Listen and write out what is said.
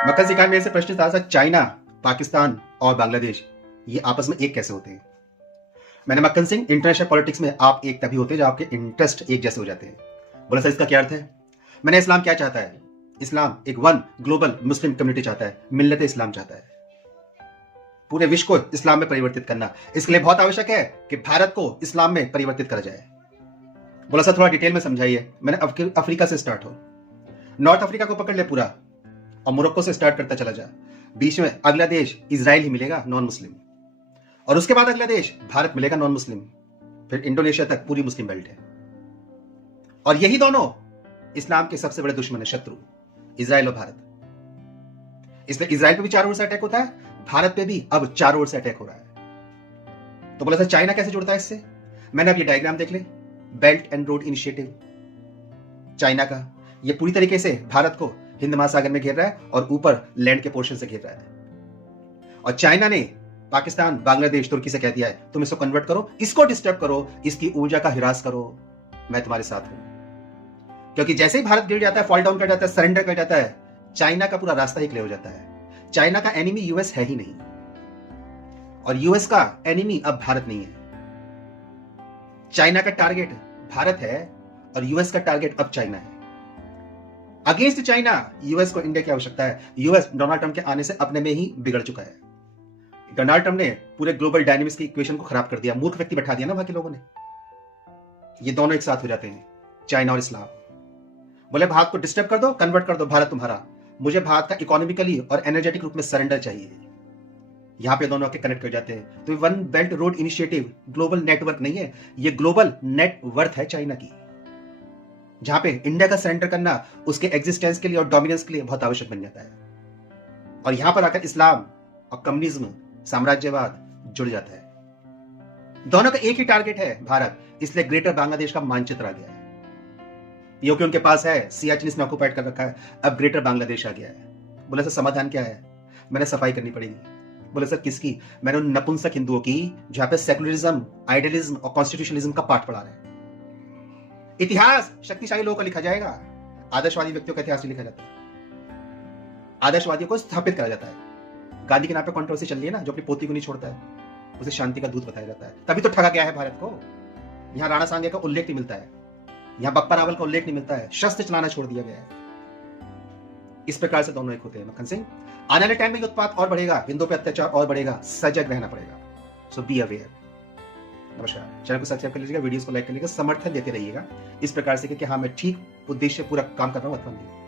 मकर सिंह मेरे से प्रश्न था सर, चाइना, पाकिस्तान और बांग्लादेश ये आपस में एक कैसे होते हैं? मैंने मक्खन सिंह, इंटरनेशनल पॉलिटिक्स में आप एक तभी होते हैं जब आपके इंटरेस्ट एक जैसे हो जाते हैं। बोला सर इसका क्या अर्थ है? मैंने इस्लाम क्या चाहता है? इस्लाम एक वन ग्लोबल मुस्लिम कम्युनिटी चाहता है, मिल्लत इस्लाम चाहता है, पूरे विश्व को इस्लाम में परिवर्तित करना। इसके लिए बहुत आवश्यक है कि भारत को इस्लाम में परिवर्तित करा जाए। बोला सर थोड़ा डिटेल में समझाइए। मैंने अफ्रीका से स्टार्ट हो, नॉर्थ अफ्रीका को पकड़ ले पूरा और मोरक्को से स्टार्ट करता चला जा। बीच में अगला देश इजराइल ही मिलेगा नॉन मुस्लिम, और उसके बाद अगला देश भारत मिलेगा नॉन मुस्लिम, फिर इंडोनेशिया तक पूरी मुस्लिम बेल्ट है। और यही दोनों इस्लाम के सबसे बड़े दुश्मन है, शत्रु, इजराइल और भारत। इसलिए इजराइल पे भी चारों ओर से अटैक होता है, भारत पे भी अब चारों ओर से अटैक हो रहा है। तो बोला सर चाइना कैसे जुड़ता है इससे? मैंने अब ये डायग्राम देख ले, belt and road initiative China का, ये पूरी तरीके से भारत को हिंद महासागर में घेर रहा है और ऊपर लैंड के पोर्शन से घेर रहा है। और चाइना ने पाकिस्तान, बांग्लादेश, तुर्की से कह दिया है तुम इसको कन्वर्ट करो, इसको डिस्टर्ब करो, इसकी ऊर्जा का हिरास करो, मैं तुम्हारे साथ हूं। क्योंकि जैसे ही भारत गिर जाता है, फॉल डाउन कर जाता है, सरेंडर कर जाता है, चाइना का पूरा रास्ता ही क्लियर हो जाता है। चाइना का एनिमी यूएस है ही नहीं, और यूएस का एनिमी अब भारत नहीं है। चाइना का टारगेट भारत है और यूएस का टारगेट अब चाइना है। अगेंस्ट चाइना यूएस को इंडिया की आवश्यकता है। यूएस डोनाल्ड ट्रंप के आने से अपने में ही बिगड़ चुका है। डोनाल्ड ट्रंप ने पूरे ग्लोबल डायनेमिक्स की इक्वेशन को खराब कर दिया, मूर्ख व्यक्ति बैठा दिया ना बाकी लोगों ने। ये दोनों एक साथ हो जाते हैं, चाइना और इस्लाम। बोले भारत को डिस्टर्ब कर दो, कन्वर्ट कर दो, भारत तुम्हारा, मुझे भारत का इकोनॉमिकली और एनर्जेटिक रूप में सरेंडर चाहिए। यहां पे दोनों के कनेक्ट कर जाते हैं। तो one belt road initiative global network नहीं है, ये ग्लोबल नेटवर्थ है चाइना की, जहां पे इंडिया का सरेंडर करना उसके एग्जिस्टेंस के लिए और डोमिनेंस के लिए बहुत आवश्यक बन जाता है। और यहां पर आकर इस्लाम और कम्युनिज्म, साम्राज्यवाद जुड़ जाता है। दोनों का एक ही टारगेट है, भारत। इसलिए ग्रेटर बांग्लादेश का मानचित्र आ गया है, क्योंकि उनके पास है, सियाचिन इसने ऑक्युपाइड कर रखा है, अब ग्रेटर बांग्लादेश आ गया है। बोले सर समाधान क्या है? मैंने सफाई करनी पड़ेगी। बोले सर किसकी? मैंने उन नपुंसक हिंदुओं की जहां पे सेकुलरिज्म, आइडियलिज्म और कॉन्स्टिट्यूशनलिज्म का पाठ पढ़ा रहे हैं। इतिहास शक्तिशाली लोगों का लिखा जाएगा, आदर्शवादी व्यक्तियों का इतिहास नहीं लिखा जाता। आदर्शवादियों को स्थापित करा जाता है। गांधी के नाम पे कंट्रोवर्सी चल रही है ना, जो अपनी पोती को नहीं छोड़ता है, उसे शांति का दूत बताया जाता है। तभी तो ठगा गया है भारत को। यहां राणा सांगे का उल्लेख नहीं मिलता है, यहां बप्पा रावल का उल्लेख नहीं मिलता है, शस्त्र चलाना छोड़ दिया गया है। इस प्रकार से दोनों एक होते हैं। मक्खन सिंह, आने वाले टाइम में उत्पात और बढ़ेगा, हिंदुओं पर अत्याचार और बढ़ेगा, सजग रहना पड़ेगा। सो बी अवेयर। नमस्कार, चैनल को सब्सक्राइब कर लीजिएगा, वीडियोस को लाइक कर लीजिएगा, समर्थन देते रहिएगा इस प्रकार से कि हाँ मैं ठीक उद्देश्य पूरा काम कर रहा हूं अथवा नहीं।